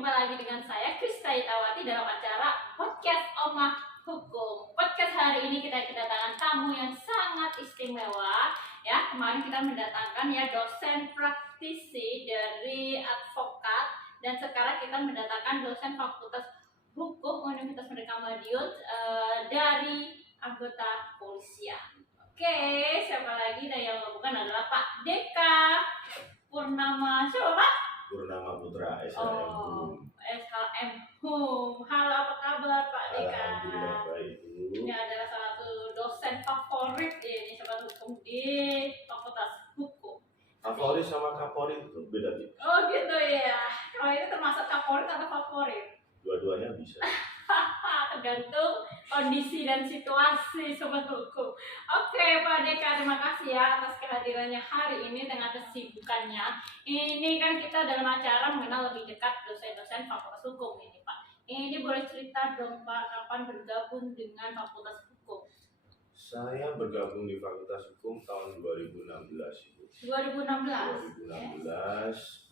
jumpa lagi dengan saya Krisdayanti dalam acara Podcast Omah Hukum. Podcast hari ini kita kedatangan tamu yang sangat istimewa. Ya, kemarin kita mendatangkan ya dosen praktisi dari advokat, dan sekarang kita mendatangkan dosen Fakultas Hukum Universitas Merdeka Madiun dari anggota polisian. Oke, siapa lagi? Dan yang bukan adalah Pak Deka Purnama. Siapa Pak? Purnama Putra, SHM Hum. SHM Hum. Halo, apa kabar Pak Deka? Alhamdulillah baik Bu. Ini adalah salah satu dosen favorit ini sobat hukum di Fakultas Hukum. Favorit sama kaporit itu beda tipis. Oh gitu ya. Kalau ini termasuk favorit atau favorit? Dua-duanya bisa. Tergantung kondisi dan situasi sobat hukum. Oke Pak Deka, terima kasih ya atas kehadirannya hari ini dengan kesibukannya. Ini kan kita dalam acara mengenal lebih dekat dosen-dosen Fakultas Hukum ini Pak. Ini boleh cerita dong Pak, kapan bergabung dengan Fakultas Hukum? Saya bergabung di Fakultas Hukum tahun 2016 Ibu. 2016. 2016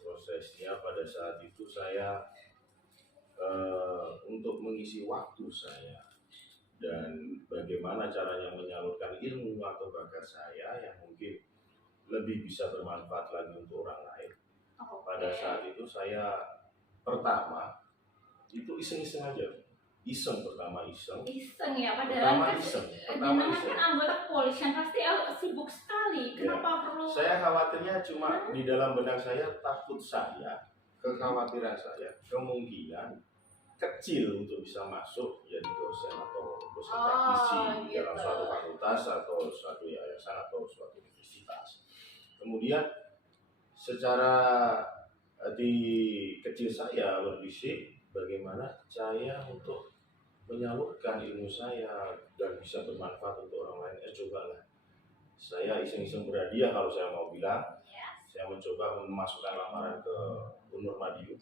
prosesnya pada saat itu saya untuk mengisi waktu saya dan bagaimana caranya menyalurkan ilmu atau bakat saya yang mungkin lebih bisa bermanfaat lagi untuk orang lain. Pada saat itu saya pertama itu iseng-iseng aja. Iseng Ya, pertama padahal kan anggota kepolisian pasti sibuk sekali. Kenapa perlu? Saya khawatirnya cuma di dalam benak saya, takut saya, kekhawatiran saya kemungkinan kecil untuk bisa masuk jadi dosen atau dosen praktisi dalam suatu fakultas atau suatu yayasan atau suatu universitas. Kemudian secara di kecil saya berbisik bagaimana saya untuk menyalurkan ilmu saya dan bisa bermanfaat untuk orang lain. Cobalah. Saya iseng-iseng berhadiah kalau saya mau bilang. Saya mencoba memasukkan lamaran ke Unmur Madiun.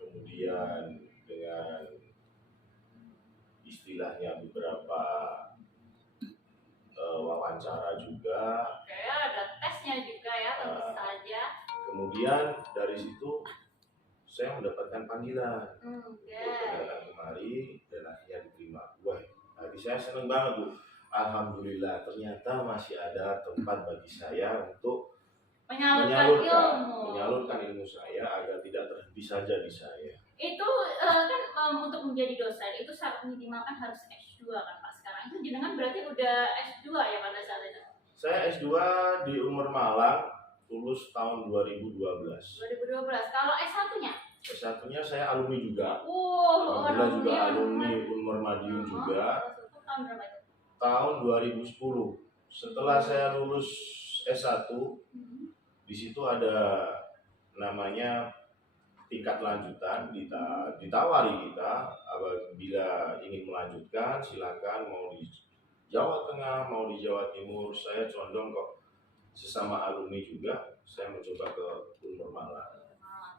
Kemudian dengan istilahnya beberapa wawancara juga. Oke, ada tesnya juga ya, tentu saja. Kemudian dari situ saya mendapatkan panggilan untuk datang kemari dan akhirnya diterima. Wah, hati saya senang banget Bu. Alhamdulillah, ternyata masih ada tempat bagi saya untuk menyalurkan ilmu saya agar tidak terhenti saja di saya. Itu kan untuk menjadi dosen itu syarat minimal kan harus S2 kan Pak sekarang. Itu jenengan berarti udah S2 ya pada saat itu? Saya S2 di Unmur Malang, lulus tahun 2012. 2012. Kalau S1-nya? S1-nya saya alumni juga. Alhamdulillah juga alumni Unmur Madiun juga. Tahun berapa itu? Tahun 2010. Setelah saya lulus S1, di situ ada namanya tingkat lanjutan, ditawari kita apabila ingin melanjutkan silakan, mau di Jawa Tengah, mau di Jawa Timur. Saya condong kok sesama alumni juga, saya mencoba ke Unmur Malang.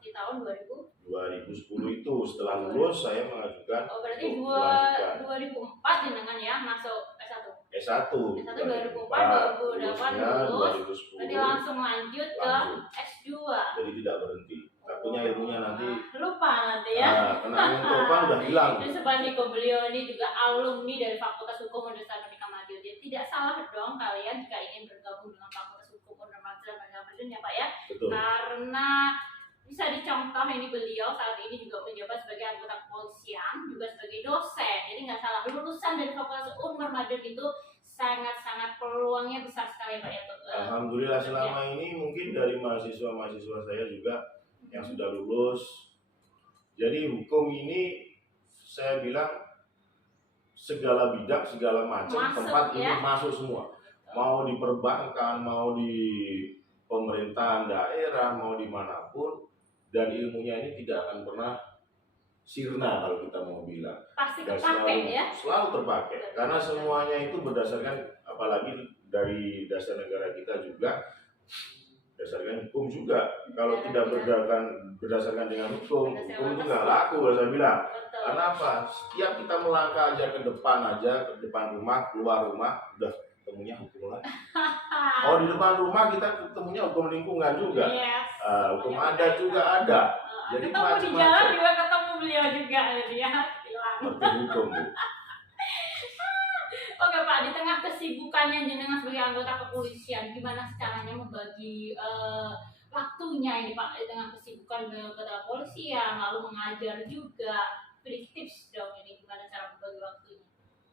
Di tahun 2010 itu setelah lulus saya mengajukan. Berarti 2004 jenengan ya masuk S1. S1 2004, 2008 lulus. Berarti langsung lanjut ke S2. Jadi tidak berhenti. Takutnya ilmunya nanti lupa nanti ya. Kena topan udah hilang. Dan sebaliknya beliau ini juga alumni dari Fakultas Hukum Universitas Merdeka Madiun. Jadi tidak salah dong kalian jika ingin bergabung dengan Fakultas Hukum Universitas Merdeka Madiun ya Pak ya. Betul. Karena bisa dicontoh ini beliau saat ini juga menjabat sebagai anggota kepolisian, juga sebagai dosen. Jadi nggak salah, lulusan dari Fakultas Unmur Madiun itu sangat-sangat peluangnya besar sekali Pak ya. Alhamdulillah selama ini mungkin dari mahasiswa saya juga yang sudah lulus. Jadi hukum ini saya bilang segala bidang, segala macam tempat ini masuk semua. Mau di perbankan, mau di pemerintahan daerah, mau dimanapun, dan ilmunya ini tidak akan pernah sirna kalau kita mau bilang. Pasti terpakai ya? Selalu terpakai. Karena semuanya itu berdasarkan, apalagi dari dasar negara kita juga, berdasarkan hukum juga. Kalau tidak berdasarkan dengan hukum itu nggak laku kalau saya bilang. Karena apa? Setiap kita melangkah aja ke depan rumah, keluar rumah, udah ketemunya hukum lagi. Oh, di depan rumah kita ketemunya hukum lingkungan juga. Hukum adat juga ada. Jadi ketemu di macam-macam. jalan juga ketemu beliau juga ya. Hilang. Terhukum, Bu. Oke Pak, di tengah kesibukannya jenengan sebagai anggota kepolisian, gimana caranya membagi waktunya ini Pak di tengah kesibukan anggota kepolisian, lalu mengajar juga, beri tips dong ini gimana cara membagi waktunya?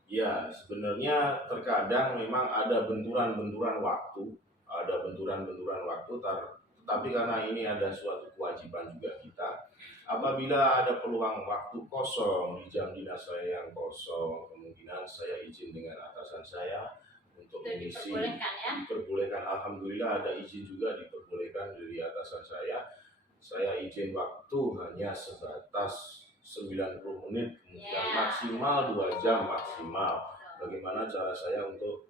Ya, sebenarnya terkadang memang ada benturan-benturan waktu, tetapi karena ini ada suatu kewajiban juga kita, apabila ada peluang waktu kosong di jam dinas saya yang kosong, kemungkinan saya izin dengan atasan saya untuk Itu mengisi. diperbolehkan ya? Diperbolehkan, alhamdulillah ada izin juga diperbolehkan dari atasan saya. Saya izin waktu hanya sebatas 90 menit, kemudian maksimal 2 jam maksimal. Bagaimana cara saya untuk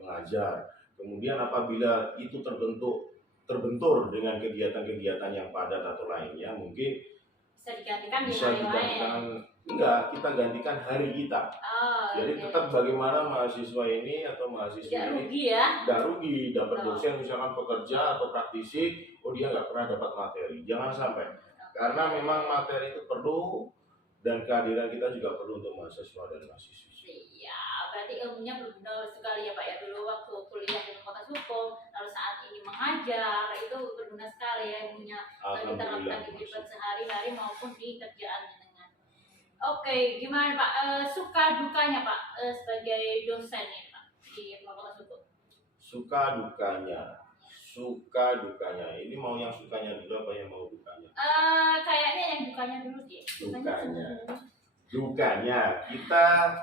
mengajar. Kemudian apabila itu terbentur dengan kegiatan-kegiatan yang padat atau lainnya, mungkin bisa digantikan di bisa hari lain. digantikan, enggak, kita gantikan hari kita. Jadi tetap bagaimana mahasiswa ini atau mahasiswa Tidak ini rugi ya? tidak rugi dapat dosen misalkan pekerja atau praktisi, dia nggak pernah dapat materi. Jangan sampai, karena memang materi itu perlu dan kehadiran kita juga perlu untuk mahasiswa dan mahasiswi. Iya, berarti ilmunya berguna sekali ya Pak ya. Dulu waktu kuliah di Fakultas Hukum, lalu saat ini mengajar, itu berguna sekali ya ilmunya. Kita lakukan di kehidupan sehari-hari maupun di kerjaan jenengan. Oke, gimana Pak? Suka dukanya Pak sebagai dosen ya Pak di Fakultas Hukum? Suka dukanya. Ini mau yang sukanya dulu apa yang mau dukanya? Kayaknya yang dukanya dulu sih. Dukanya kita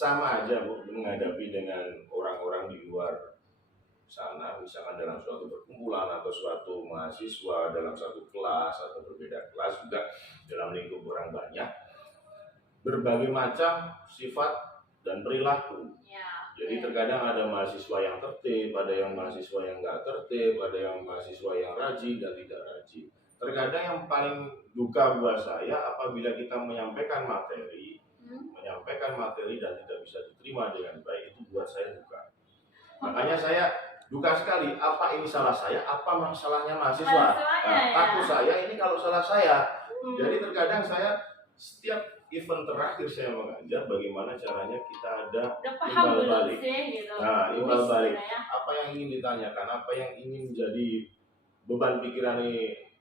sama aja Bu menghadapi dengan orang-orang di luar sana, misalkan dalam suatu perkumpulan atau suatu mahasiswa dalam satu kelas atau berbeda kelas juga dalam lingkup orang banyak, berbagai macam sifat dan perilaku. Jadi terkadang ada mahasiswa yang tertib, ada yang mahasiswa yang nggak tertib, ada yang mahasiswa yang rajin dan tidak rajin. Terkadang yang paling duka buat saya apabila kita menyampaikan materi dan tidak bisa diterima dengan baik, itu buat saya duka. Makanya saya duka sekali, apa ini salah saya, apa masalahnya mahasiswa? Takut saya ini kalau salah saya. Jadi terkadang saya setiap event terakhir saya mengajar, bagaimana caranya kita ada imbal balik. Imbal balik. Apa yang ingin ditanyakan, apa yang ingin menjadi beban pikiran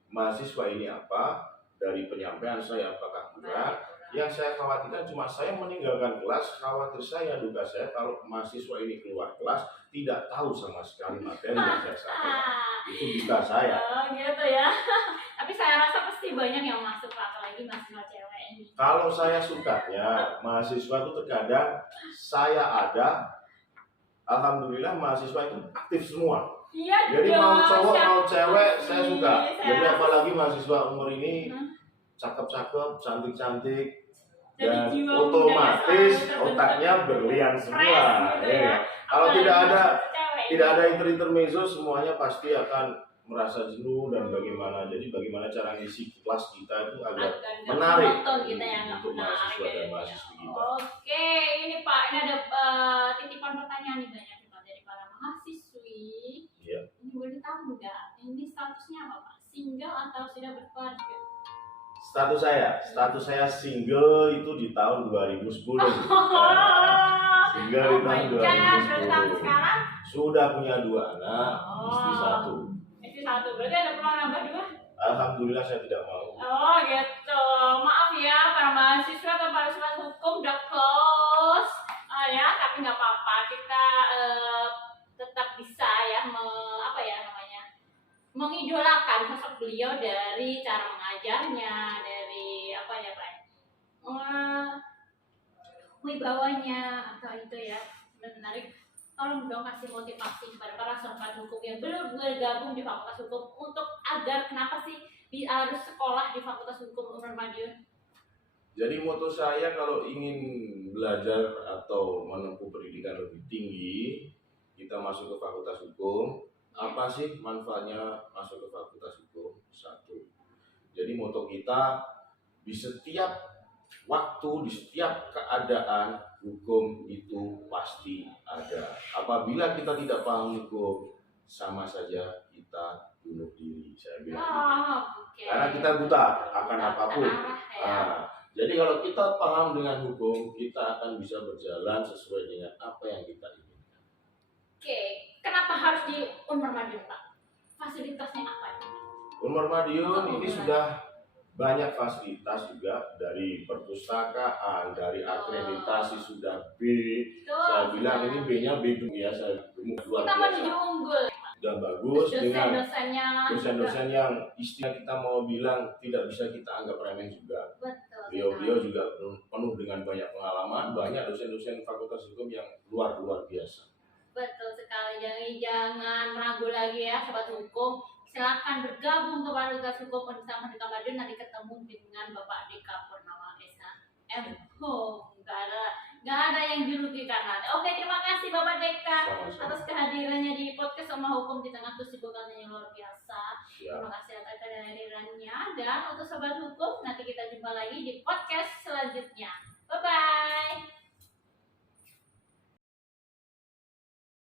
mahasiswa ini apa? Dari penyampaian saya apakah kurang? Yang saya khawatirkan cuma saya meninggalkan kelas, khawatir saya, duga saya kalau mahasiswa ini keluar kelas tidak tahu sama sekali materi yang saya sampaikan. Itu duga saya. Oh gitu ya. Tapi saya rasa pasti banyak yang masuk apalagi mahasiswa cewek ini. Kalau saya sukanya mahasiswa itu terkadang saya ada, alhamdulillah mahasiswa itu aktif semua. Iya. Jadi mau cowok mau cewek saya suka. Jadi apalagi mahasiswa umur ini cakep-cakep, cantik-cantik, dan otomatis otaknya berlian semua. Kalau tidak ada intermezzo, semuanya pasti akan merasa jenuh dan bagaimana. Jadi bagaimana cara ngisi kelas kita itu agar menarik untuk mahasiswa dan mahasiswi kita. Oke, ini Pak, ini ada titipan pertanyaan nih banyak Pak dari para mahasiswi. Iya. Ini boleh tahu nggak? Ini statusnya apa Pak? Single atau sudah berkeluarga? Status saya single itu di tahun 2010. Single di tahun 2010. Sekarang sudah punya 2 anak, istri 1. Istri 1, berarti ada peluang nambah 2? Alhamdulillah saya tidak mau. Oh gitu, maaf ya para mahasiswa atau para mahasiswa hukum udah close, ya tapi nggak apa-apa, kita tetap bisa ya mengidolakan sosok beliau dari cara mengajarnya, dari apa ya Pak, wibawanya atau itu ya, menarik. Tolong dong kasih motivasi kepada para sahabat hukum yang belum bergabung di Fakultas Hukum untuk agar kenapa sih harus sekolah di Fakultas Hukum Unpad Madiun. Jadi moto saya kalau ingin belajar atau menempuh pendidikan lebih tinggi, kita masuk ke Fakultas Hukum. Apa sih manfaatnya masuk ke Fakultas Hukum? 1. Jadi moto kita di setiap waktu, di setiap keadaan, hukum itu pasti ada. Apabila kita tidak paham hukum, sama saja kita bunuh diri, saya bilang. Okay. Karena kita buta. akan apapun. Jadi kalau kita paham dengan hukum, kita akan bisa berjalan sesuai dengan apa yang kita inginkan. Oke, kenapa harus di Unmar Madiun, Pak? Fasilitasnya apa ini? Unmar Madiun ini sudah banyak fasilitas juga, dari perpustakaan, dari akreditasi sudah B. Saya bilang ini B-nya B2 ya, saya luar kita biasa. menuju unggul. Dan bagus dengan dosen-dosen juga. yang istilah kita mau bilang tidak bisa kita anggap remeh juga. Betul. Beliau juga penuh dengan banyak pengalaman, banyak dosen-dosen fakultas hukum yang luar biasa. Betul sekali, jadi jangan ragu lagi ya sobat hukum. Silakan bergabung ke Fakultas Hukum Universitas Merdeka Madiun, nanti ketemu dengan Bapak Dika Purnama SHM. Nggak ada yang dirugikan nanti. Oke, terima kasih Bapak Deka atas kehadirannya di podcast Oma Hukum di tengah kesibukan yang luar biasa. Terima kasih atas kehadirannya, dan untuk sobat hukum nanti kita jumpa lagi di podcast selanjutnya.